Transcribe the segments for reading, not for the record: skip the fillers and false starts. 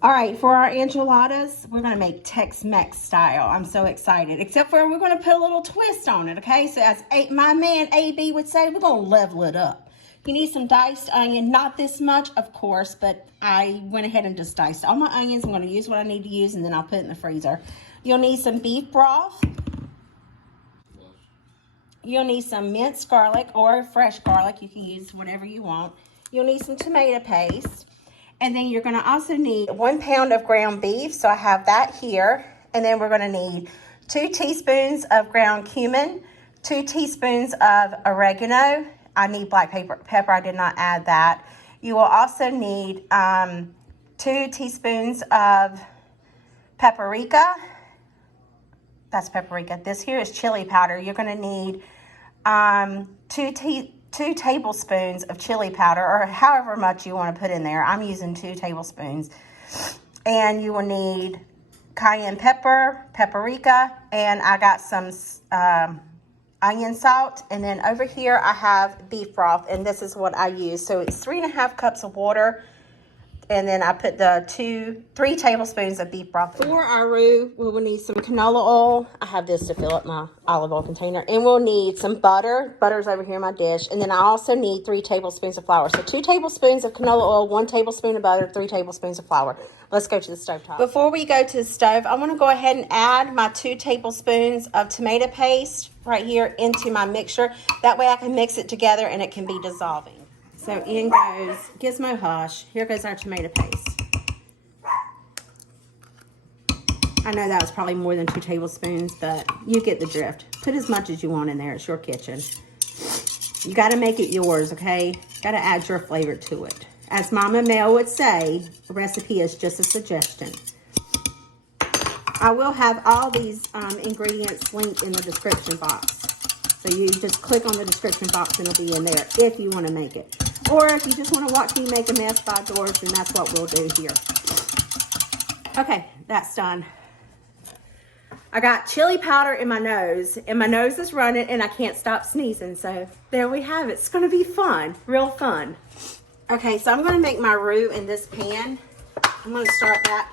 All right, for our enchiladas, we're gonna make Tex-Mex style. I'm so excited, except for we're gonna put a little twist on it, okay? So as my man AB would say, we're gonna level it up. You need some diced onion, not this much, of course, but I went ahead and just diced all my onions. I'm gonna use what I need to use, and then I'll put it in the freezer. You'll need some beef broth. You'll need some minced garlic or fresh garlic. You can use whatever you want. You'll need some tomato paste. And then you're gonna also need 1 pound of ground beef. So I have that here. And then we're gonna need 2 teaspoons of ground cumin, 2 teaspoons of oregano. I need black pepper, I did not add that. You will also need 2 teaspoons of paprika. That's paprika. This here is chili powder. You're gonna need 2 tablespoons of chili powder, or however much you want to put in there. I'm using 2 tablespoons. And you will need cayenne pepper, paprika, and I got some onion salt. And then over here I have beef broth, and this is what I use. So it's 3.5 cups of water. And then I put the 3 tablespoons of beef broth. For our roux, we will need some canola oil. I have this to fill up my olive oil container. And we'll need some butter. Butter's over here in my dish. And then I also need 3 tablespoons of flour. So 2 tablespoons of canola oil, 1 tablespoon of butter, 3 tablespoons of flour. Let's go to the stove top. Before we go to the stove, I want to go ahead and add my 2 tablespoons of tomato paste right here into my mixture. That way I can mix it together and it can be dissolving. So in goes Gizmo Hush. Here goes our tomato paste. I know that was probably more than 2 tablespoons, but you get the drift. Put as much as you want in there. It's your kitchen. You got to make it yours, okay? Got to add your flavor to it. As Mama Mel would say, the recipe is just a suggestion. I will have all these ingredients linked in the description box. So you just click on the description box and it'll be in there if you want to make it. Or if you just want to watch me make a mess by George, then that's what we'll do here. Okay, that's done. I got chili powder in my nose, and my nose is running, and I can't stop sneezing. So there we have it. It's going to be fun, real fun. Okay, so I'm going to make my roux in this pan. I'm going to start that.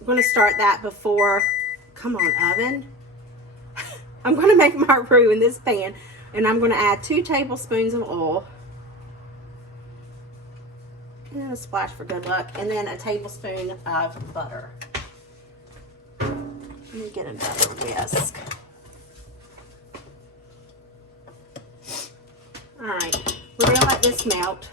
I'm going to start that before, come on, oven. I'm going to make my roux in this pan, and I'm going to add 2 tablespoons of oil. And a splash for good luck. And then a tablespoon of butter. Let me get another whisk. All right, we're going to let this melt.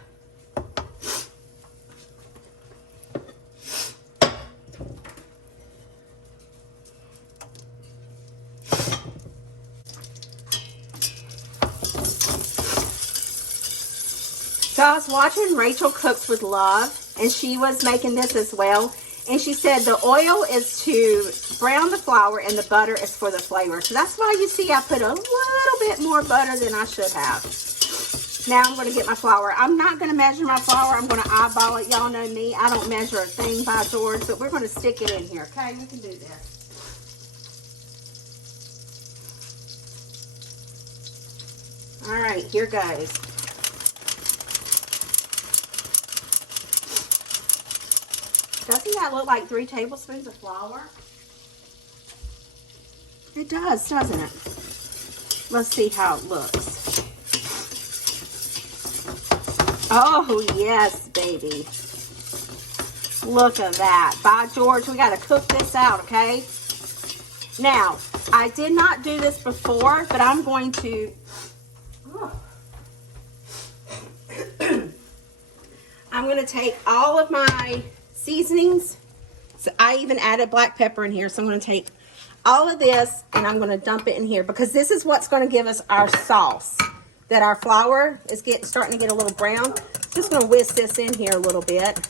So I was watching Rachel Cooks with Love, and she was making this as well. And she said the oil is to brown the flour and the butter is for the flavor. So that's why you see I put a little bit more butter than I should have. Now I'm going to get my flour. I'm not going to measure my flour. I'm going to eyeball it. Y'all know me. I don't measure a thing by George, but we're going to stick it in here. Okay, we can do this. All right, here goes. Doesn't that look like 3 tablespoons of flour? It does, doesn't it? Let's see how it looks. Oh, yes, baby. Look at that. By George, we got to cook this out, okay? Now, I did not do this before, but I'm going to... I'm going to take all of my seasonings. So I even added black pepper in here. So I'm going to take all of this and I'm going to dump it in here because this is what's going to give us our sauce. That our flour is starting to get a little brown. Just going to whisk this in here a little bit.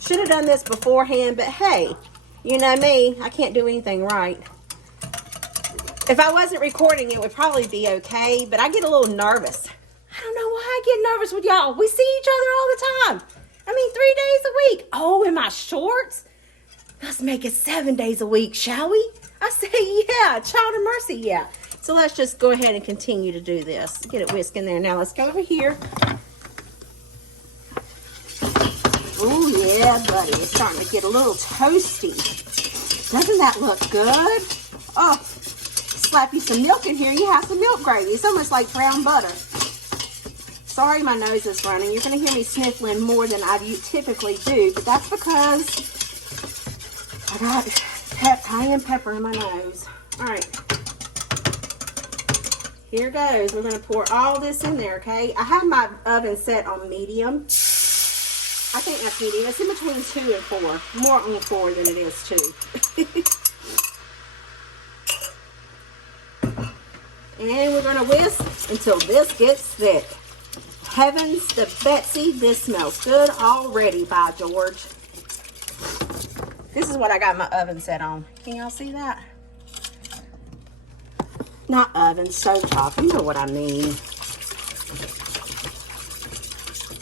Should have done this beforehand, but hey, you know me, I can't do anything right. If I wasn't recording, it would probably be okay, but I get a little nervous. I don't know why I get nervous with y'all. We see each other all the time. I mean, 3 days a week. Oh, in my shorts? Let's make it 7 days a week, shall we? I say, yeah, child of mercy, yeah. So let's just go ahead and continue to do this. Get it whisked in there. Now let's go over here. Oh, yeah. bread, buddy, is starting to get a little toasty. Doesn't that look good? Oh, slap you some milk in here and you have some milk gravy. It's almost like brown butter. Sorry my nose is running. You're going to hear me sniffling more than I typically do, but that's because I got cayenne pepper in my nose. All right. Here goes. We're going to pour all this in there, okay? I have my oven set on medium. I think that's medium. It's in between 2 and 4. More on 4 than it is 2. And we're going to whisk until this gets thick. Heavens to Betsy, this smells good already, by George. This is what I got my oven set on. Can y'all see that? Not oven, stovetop. You know what I mean.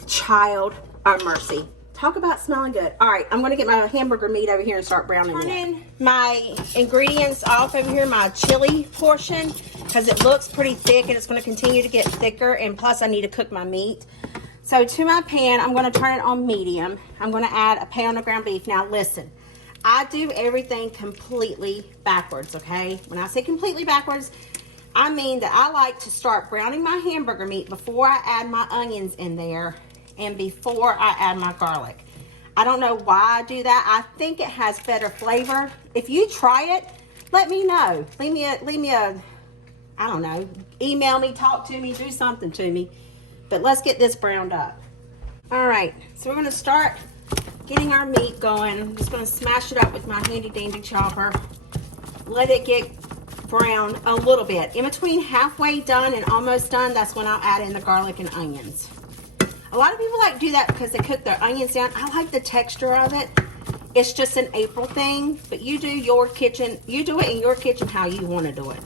Child, mercy. Talk about smelling good. All right, I'm going to get my hamburger meat over here and start browning it. Turning my ingredients off over here, my chili portion, because it looks pretty thick and it's going to continue to get thicker, and plus I need to cook my meat. So to my pan, I'm going to turn it on medium. I'm going to add a pound of ground beef. Now listen, I do everything completely backwards, okay? When I say completely backwards, I mean that I like to start browning my hamburger meat before I add my onions in there and before I add my garlic. I don't know why I do that. I think it has better flavor. If you try it, let me know. Leave me a I don't know, email me, talk to me, do something to me. But let's get this browned up. All right, so we're gonna start getting our meat going. I'm just gonna smash it up with my handy dandy chopper. Let it get brown a little bit. In between halfway done and almost done, that's when I'll add in the garlic and onions. A lot of people like to do that because they cook their onions down. I like the texture of it. It's just an April thing, but you do your kitchen, you do it in your kitchen how you want to do it.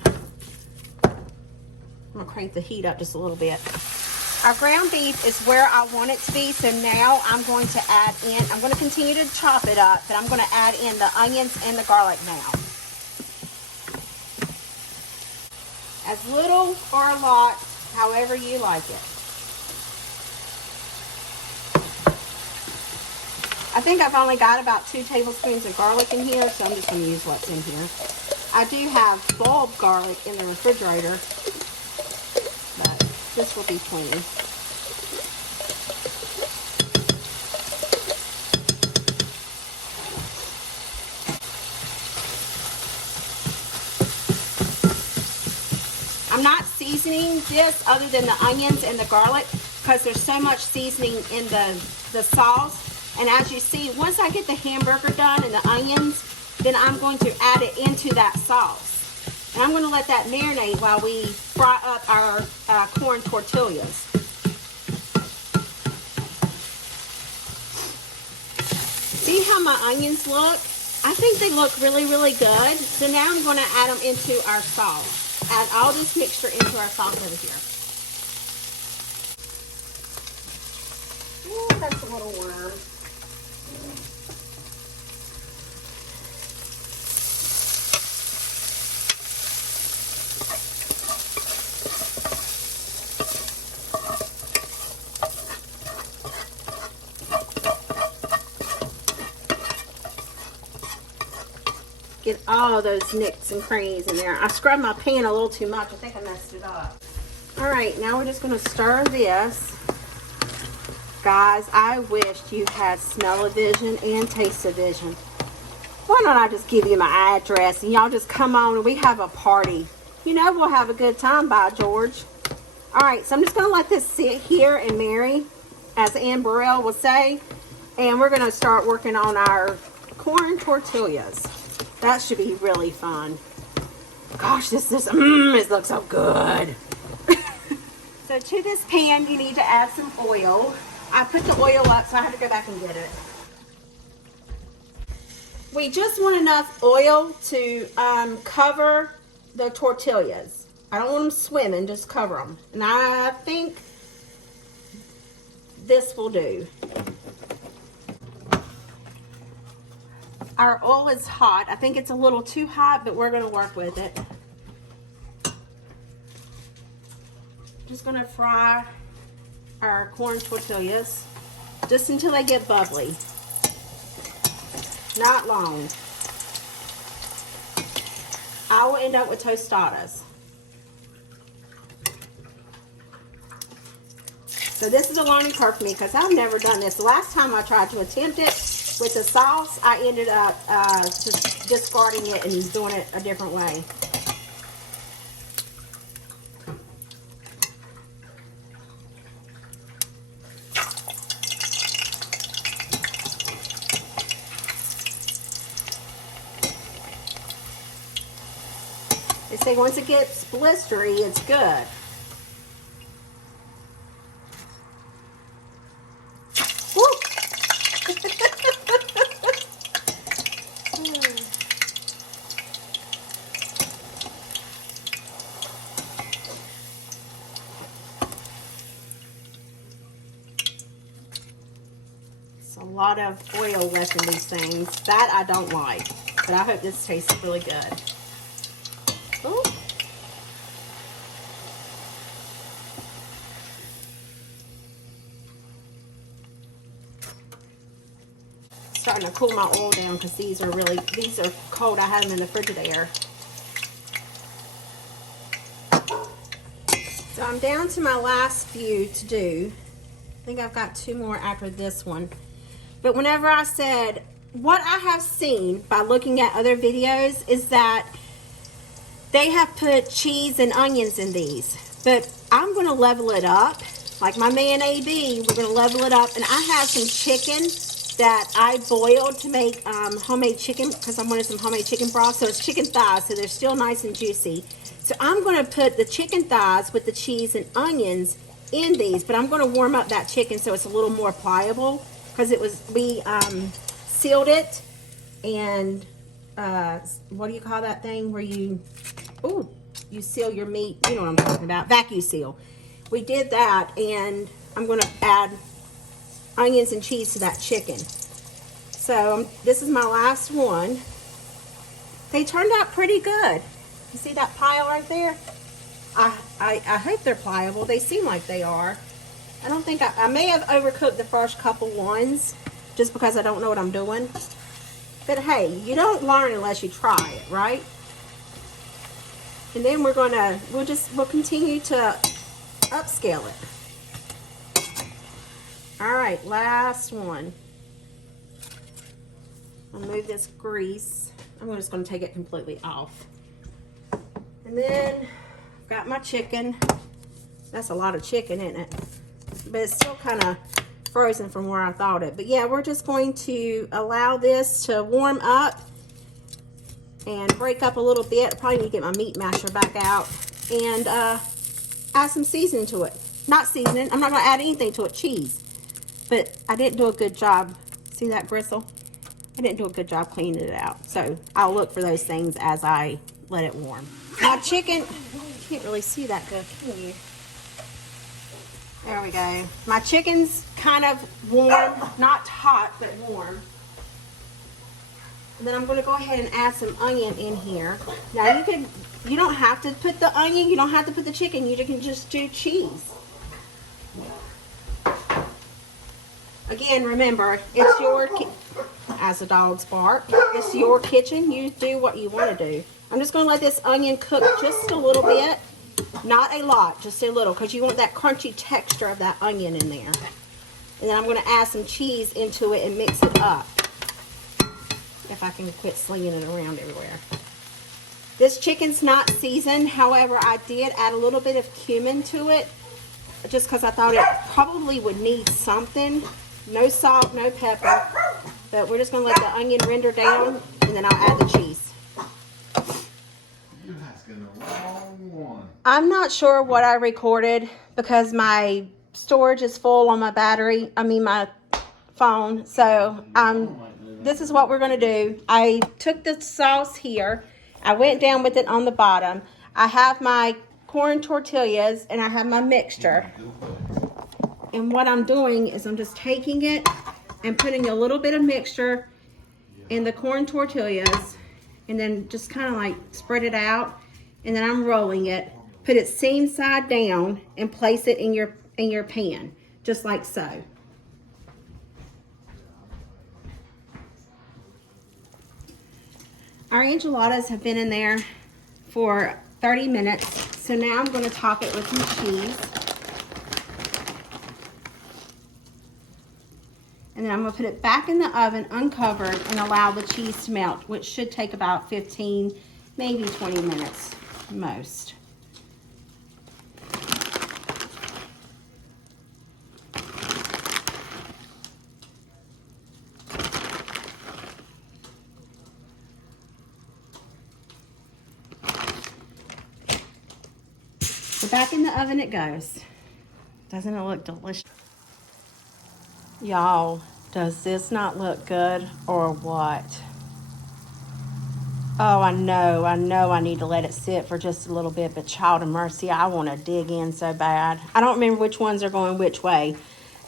I'm gonna crank the heat up just a little bit. Our ground beef is where I want it to be, so now I'm going to add in, I'm going to continue to chop it up, but I'm going to add in the onions and the garlic now. As little or a lot, however you like it. I think I've only got about 2 tablespoons of garlic in here, so I'm just going to use what's in here. I do have bulb garlic in the refrigerator, but this will be plenty. I'm not seasoning this other than the onions and the garlic because there's so much seasoning in the sauce. And as you see, once I get the hamburger done and the onions, then I'm going to add it into that sauce. And I'm going to let that marinate while we fry up our corn tortillas. See how my onions look? I think they look really, really good. So now I'm going to add them into our sauce. Add all this mixture into our sauce over here. Ooh, that's a little worm. Get all those nicks and crannies in there. I scrubbed my pan a little too much. I think I messed it up. All right, now we're just going to stir this. Guys, I wished you had smell-o-vision and taste-o-vision. Why don't I just give you my address and y'all just come on and we have a party. You know we'll have a good time, by George. All right, so I'm just going to let this sit here and marry, as Ann Burrell would say. And we're going to start working on our corn tortillas. That should be really fun. Gosh, this looks so good. So to this pan, you need to add some oil. I put the oil up, so I had to go back and get it. We just want enough oil to cover the tortillas. I don't want them swimming, just cover them. And I think this will do. Our oil is hot. I think it's a little too hot, but we're going to work with it. Just going to fry our corn tortillas just until they get bubbly. Not long. I will end up with tostadas. So this is a learning curve for me because I've never done this. The last time I tried to attempt it with the sauce, I ended up just discarding it and doing it a different way. They say once it gets blistery, it's good. It's a lot of oil left in these things. That I don't like, but I hope this tastes really good. Ooh. Starting to cool my oil down because these are cold. I had them in the Frigidaire. So I'm down to my last few to do. I think I've got 2 more after this one. But whenever I said, what I have seen by looking at other videos is that they have put cheese and onions in these. But I'm going to level it up. Like my man AB, we're going to level it up. And I have some chicken that I boiled to make homemade chicken because I wanted some homemade chicken broth. So it's chicken thighs, so they're still nice and juicy. So I'm going to put the chicken thighs with the cheese and onions in these, but I'm going to warm up that chicken so it's a little more pliable because we sealed it and what do you call that thing where you seal your meat? You know what I'm talking about, vacuum seal. We did that, and I'm going to add onions and cheese to that chicken. So this is my last one. They turned out pretty good. You see that pile right there? I hope they're pliable. They seem like they are. I don't think I may have overcooked the first couple ones just because I don't know what I'm doing. But hey, you don't learn unless you try it, right? And then we'll continue to upscale it. All right, last one. I'll move this grease. I'm just going to take it completely off. And then I've got my chicken. That's a lot of chicken, isn't it? But it's still kind of frozen from where I thawed it. But yeah, we're just going to allow this to warm up and break up a little bit. I probably need to get my meat masher back out and add some seasoning to it. Not seasoning. I'm not going to add anything to it. Cheese. But I didn't do a good job. See that bristle? I didn't do a good job cleaning it out. So I'll look for those things as I let it warm. My chicken, you can't really see that good, can you? There we go. My chicken's kind of warm, not hot, but warm. And then I'm going to go ahead and add some onion in here. Now you don't have to put the onion, you don't have to put the chicken, you can just do cheese. Again, remember, it's your, as the dogs bark, it's your kitchen. You do what you want to do. I'm just going to let this onion cook just a little bit. Not a lot, just a little, because you want that crunchy texture of that onion in there. And then I'm going to add some cheese into it and mix it up. If I can quit slinging it around everywhere. This chicken's not seasoned. However, I did add a little bit of cumin to it, just because I thought it probably would need something. No salt, no pepper. But we're just going to let the onion render down, and then I'll add the cheese. You're asking the wrong one. I'm not sure what I recorded because my storage is full on my my phone. So this is what we're going to do. I took the sauce here. I went down with it on the bottom. I have my corn tortillas and I have my mixture. And what I'm doing is I'm just taking it and putting a little bit of mixture in the corn tortillas and then just kind of like spread it out. And then I'm rolling it. Put it seam side down and place it in your pan, just like so. Our enchiladas have been in there for 30 minutes. So now I'm going to top it with some cheese. And then I'm going to put it back in the oven uncovered and allow the cheese to melt, which should take about 15, maybe 20 minutes most. So back in the oven it goes. Doesn't it look delicious? Y'all, does this not look good or what? Oh, I know I need to let it sit for just a little bit, but child of mercy, I want to dig in so bad. I don't remember which ones are going which way,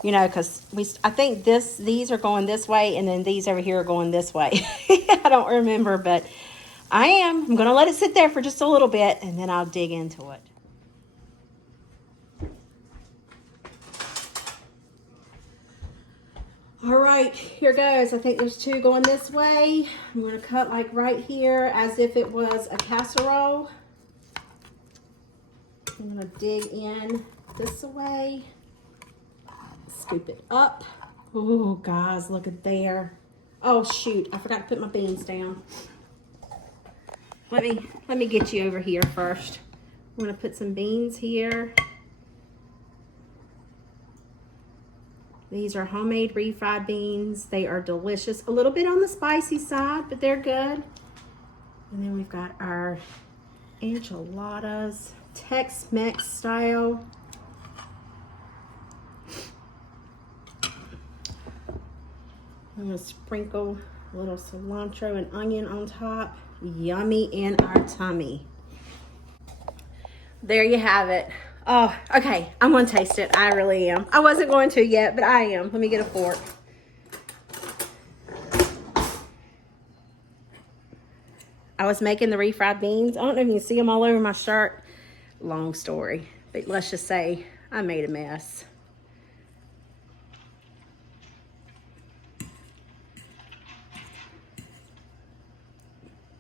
you know, because I think these are going this way, and then these over here are going this way. I don't remember, but I'm going to let it sit there for just a little bit, and then I'll dig into it. All right, here goes. I think there's two going this way. I'm going to cut like right here as if it was a casserole. I'm going to dig in this way. Scoop it up. Oh, guys, look at there. Oh, shoot. I forgot to put my beans down. Let me get you over here first. I'm going to put some beans here. These are homemade refried beans. They are delicious. A little bit on the spicy side, but they're good. And then we've got our enchiladas, Tex-Mex style. I'm gonna sprinkle a little cilantro and onion on top. Yummy in our tummy. There you have it. Oh, okay, I'm gonna taste it. I really am. I wasn't going to yet, but I am. Let me get a fork. I was making the refried beans. I don't know if you can see them all over my shirt. Long story, but let's just say I made a mess.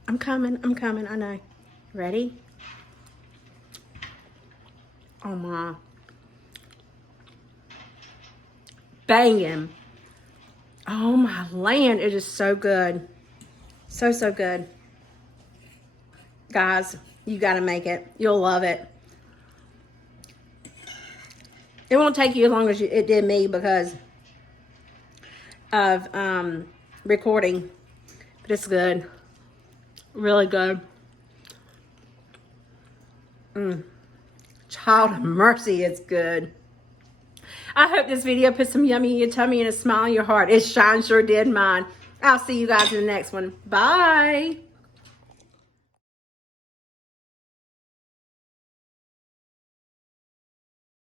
I'm coming, I know. Ready? Oh my. Banging. Oh my land, it is so good. So good. Guys, you gotta make it. You'll love it. It won't take you as long as it did me because of recording, but it's good. Really good. Child of mercy, it's good. I hope this video put some yummy in your tummy and a smile in your heart. It sure did mine. I'll see you guys in the next one. Bye.